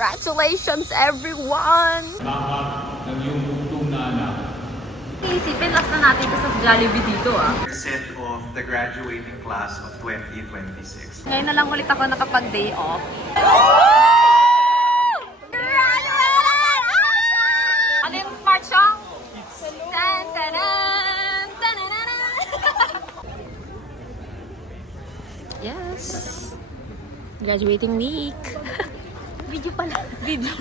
Congratulations, everyone! Lahat ng iyong bugtong na anak. Iisipin, last na natin ito sa Jollibee dito Percent of the graduating class of 2026. Ngayon na lang ulit ako nakapag-day off. Ano yung part song? Tan, tanan, tanananan. Yes. Graduating week. Video pala. Video.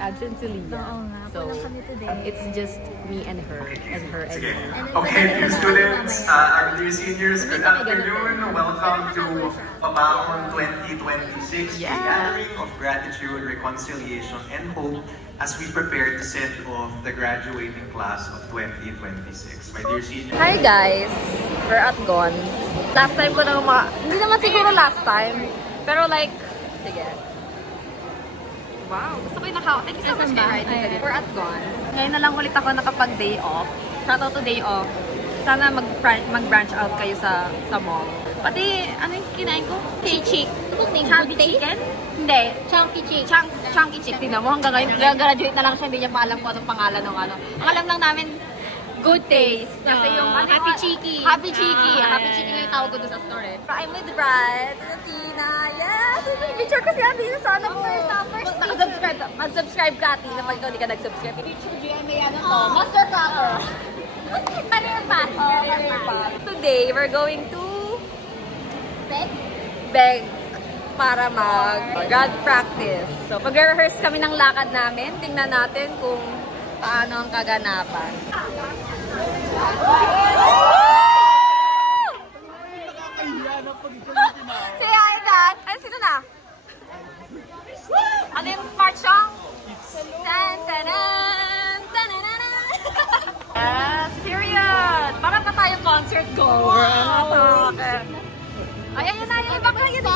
Absent to Leah. Oo nga, So, wala kami today. it's just me and her. And her and me. Okay, dear students, our dear seniors, good afternoon. Welcome to Pabaon 2026, a gathering of gratitude, reconciliation, and hope as we prepare to send off the graduating class of 2026. My dear seniors. Hi guys! We're at Gone. Last time ko na hindi naman siguro last time. Pero like, sige. Wow, gusto ko yung Thank you so much kay Heidi. We're at Gone. Ngayon na lang ulit ako nakapag-day off. Shout out to day off. Sana mag-branch out kayo sa mall. Pati, ano yung kinain ko? K-chick. Chunky chicken? Hindi. Chunky chick. Chunky chick. Tingnan mo, hanggang ngayon, graduate na lang siya, hindi niya pa alam kung anong pangalan ng ano. Ang alam lang namin, good taste. Kasi yung ano, Happy Cheeky. Happy Cheeky. Happy Cheeky yung tawag ko doon sa store eh. I'm with Brad, Tina. Yes! Picture ko si Tina. Sana po. Mag-subscribe ka, Tina. Pag ikaw hindi ka nag-subscribe. Picture GMA ano to? Master Copper. Career path. Career path. Today, we're going to Beg? beg para mag-grad practice. So, mag-rehearse kami ng lakad namin. Tingnan natin kung paano ang kaganapan. Say hi, Dad! Ay, sino na? Ano yung part song? Tan, tanan, tanananan. Yes, period! Para pa tayong concert goer. Ay, ayun na, yung ibang lagi dito.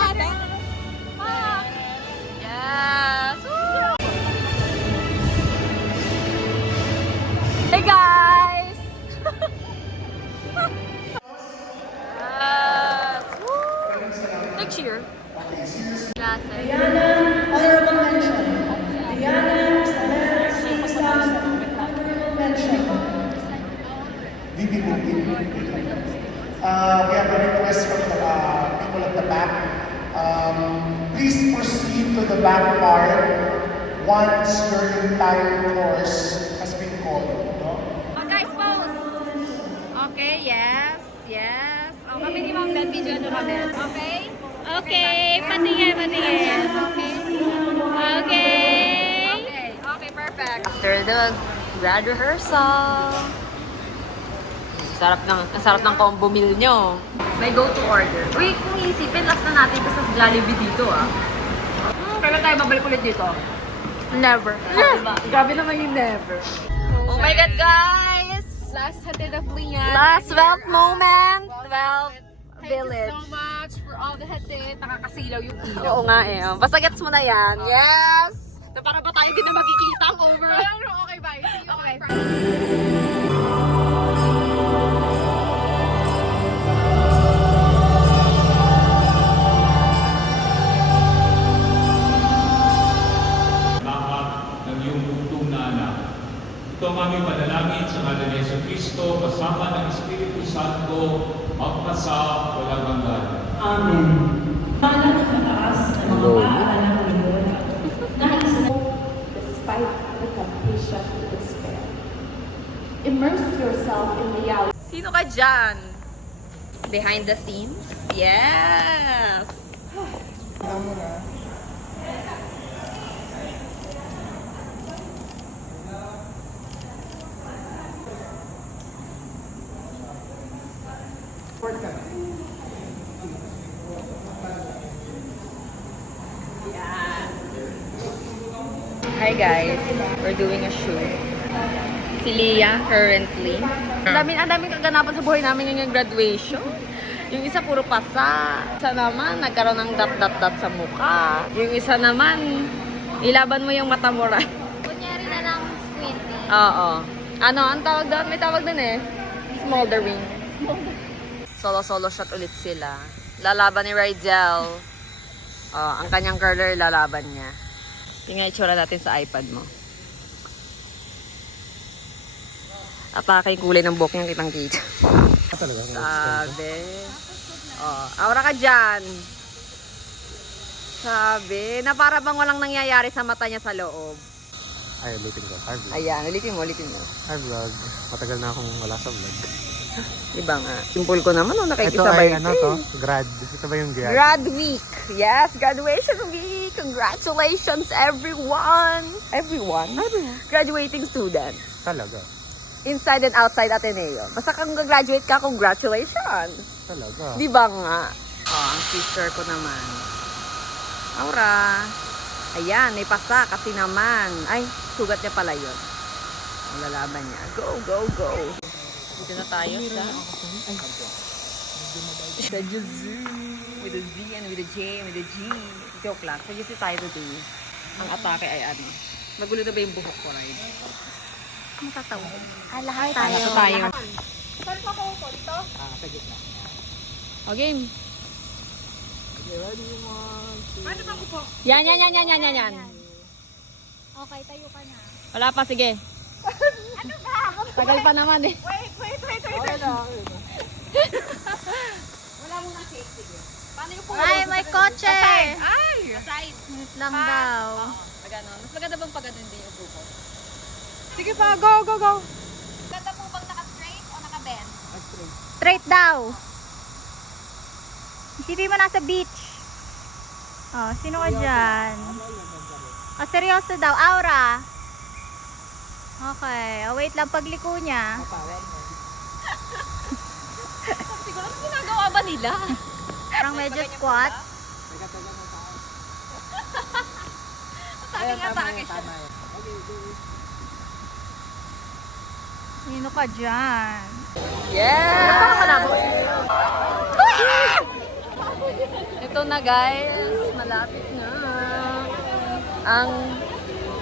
Yes! Woo! Hey guys! Yes! Woo! Big cheer. Honorable mention. Diana, Isabel, Susan, honorable mention. We have a request from the people at the back. Please proceed to the back part once your entire course has been called. No? Oh, guys, pose! Okay, yes, yes. Oh, kami ni Ma'am Beth, video ano kami. Okay? Okay, patingin. Okay. Okay. Okay, perfect. After the grad rehearsal. Sarap ng combo meal nyo. May go to order. Uy, kung iisipin, last na natin ito sa Jollibee dito kailan tayo babalik ulit dito? Never. Diba? Grabe naman yung never. Oh my God, guys! Last hatid of Lian. Last wealth moment. Wealth Village. Thank you so much for all the hatid. Nakakasilaw yung ilaw. Oo nga eh. Basta gets mo na yan. Yes! Na para ba tayo hindi na magkikita ang over? Okay, bye. See you on Friday. Lahat ng iyong bugtong na anak. Ito ang aming panalangin sa ngalan ni Yesu Cristo, kasama ng Espiritu Santo, magpasa walang hanggan. Amen. Sana ng mataas na mga paaralan ng Lord, nais mo, despite the temptation to despair. Immerse yourself in reality. Sino ka dyan? Behind the scenes? Yes! Hi guys, we're doing a shoot. Si Leah currently. Ang daming kaganapan sa buhay namin yung graduation. Yung isa puro pasa. Isa naman nagkaroon ng dot sa mukha. Yung isa naman ilaban mo yung mata mo right. Kunyari na lang squinty. Oo. Ano, ang tawag doon? May tawag doon eh. Smoldering. Solo shot ulit sila. Lalaban ni Rydell. Oh, ang kanyang curler lalaban niya. Tingnan itsura natin sa iPad mo. Apaka yung kulay ng buhok niyang kitang-kita. Sabi. Oh, aura ka dyan. Sabi, na para bang walang nangyayari sa mata niya sa loob. Ay, ulitin ko. Hi, vlog. Ayan, ulitin mo, ulitin mo. Hi, vlog. Matagal na akong wala sa vlog. Diba nga? Simple ko naman, Ito nakikisabay. ay, ano to? Grad. Ito ba yung grad? Grad week. Yes, graduation week. Congratulations, everyone. Everyone? Graduating students. Talaga. Inside and outside Ateneo. Basta kung graduate ka, congratulations. Talaga. Di ba nga? Oh, ang sister ko naman. Aura. Ayan, may pasa kasi naman. Ay, sugat niya pala yun. Ang lalaban niya. Go, go, go. Dito na tayo sa... Sa Juzu. With a Z and with a J and with a G. Joke lang. Sa Juzu tayo today. Ang atake ay ano. Magulo na ba yung buhok ko, right? Matatawa. Lahat tayo. Lahat tayo. Saan pa ko punto? O, game. Yan. Okay, tayo ka na. Wala pa, sige. Ano ba? Tagal pa naman eh. Wait. Wala mo na safety. Paano yung Ay, may kotse! Ay! Aside. Wait lang daw. Pagano. Mas maganda bang pagano hindi yung buko? Sige pa, go! Ganda po bang naka-straight o naka-bend? Straight daw. Isipin mo nasa beach. Oh, sino ka dyan? Oh, seryoso daw. Aura. Okay. Oh, wait lang. Pagliko niya. Siguro ano ginagawa ba nila? Parang medyo squat. Sabi nga ba siya? Sino ka dyan? Yeah! Ito na guys, malapit na ang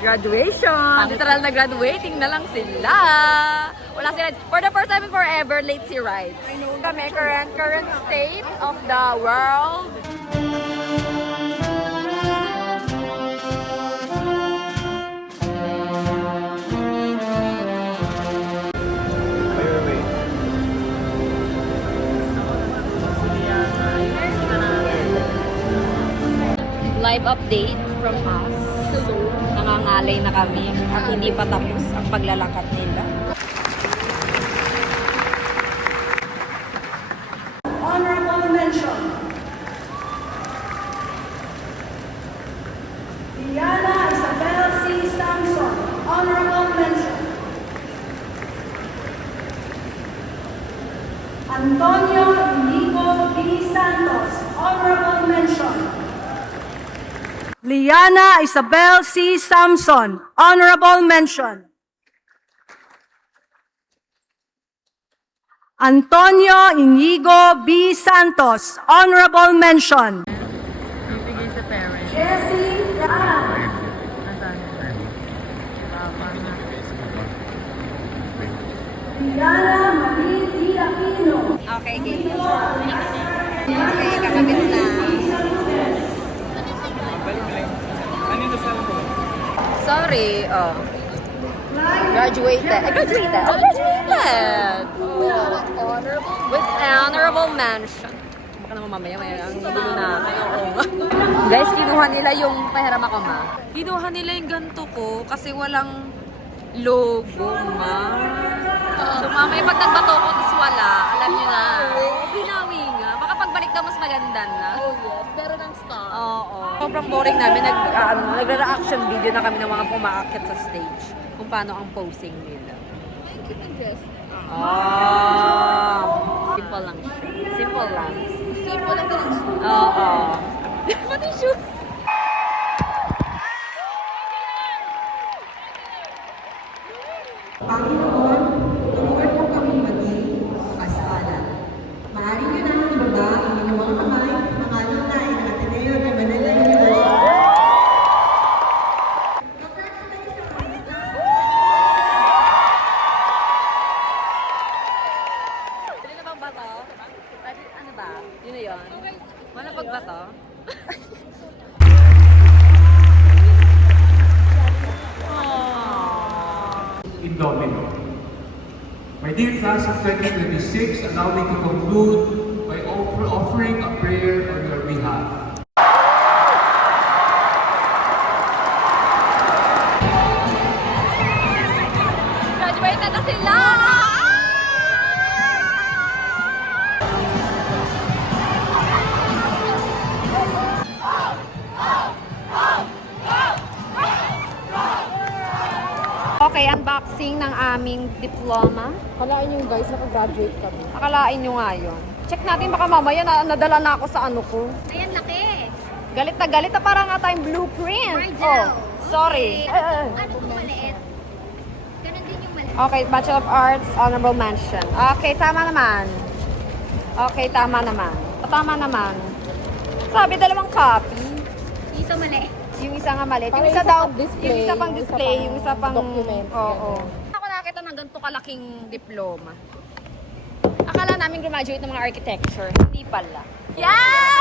graduation. Literal na graduating na lang sila. Wala si Rides. For the first time and forever, late si Rides. I know kami, current state of the world. Live update from us. Nangangalay na kami at hindi pa tapos ang paglalakad nila. Honorable mention. Diana Isabel C. Samson. Honorable mention. Antonio Inigo B. Santos. Honorable mention. Liana Isabel C. Samson. Honorable mention. Antonio Inigo B. Santos. Honorable mention. Bibigay sa parents. Jessie Raan. Diana Marie D. Aquino. Okay, game. Okay, kakabit na. Sorry, oh. Graduated. Graduated. Oh, graduated. Oh, with honorable mention. Baka naman mamaya, ang gulo namin. Oo. Guys, kinuha nila yung pahiram ako, ma. Kinuha nila yung ganito ko kasi walang logo, ma. So, mamaya pag nagbato ko, tapos wala, alam nyo na. Binawi nga. Baka pagbalik ka, mas maganda na. Oh yes, pero ng star. Oo. Sobrang boring namin. Nagre-reaction video na kami ng mga pumaakit sa stage. Kung paano ang posing nila. Thank you to dress. Simple lang. Simple lang. Simple lang din. Oo. Pati shoes. Panginoon, tulungan mo kami maging kasalan. Maaari niyo na ang ibaba ang inyong kamay, mga alumni ng Ateneo de Manila University. Pwede na bang bato? Pwede, ano ba? Yun na yun? Wala pagbato? Indomino. My dear class of 2026, allow me to conclude by offering a prayer on your behalf. Graduate na sila! Okay, unboxing ng aming diploma. Kalain nyo guys, nakagraduate kami. Akalain nyo nga yun. Check natin baka mamaya nadala na ako sa ano ko. Ayan, laki. Galit na para nga tayong blueprint. Margel. Oh, sorry. Ano itong maliit? Ganun din yung maliit. Okay, Bachelor of Arts, Honorable Mention. Okay, tama naman. Okay, tama naman. Tama naman. Sabi, dalawang copy. Dito maliit. Yung isa nga maliit. Para Yung isa isa daw, pang display, yung isa pang yung isa display, pang yung isa pang... document. Oo. Ako nakita ng ganito kalaking diploma. Akala namin graduate ng mga architecture. Hindi pala. Yan!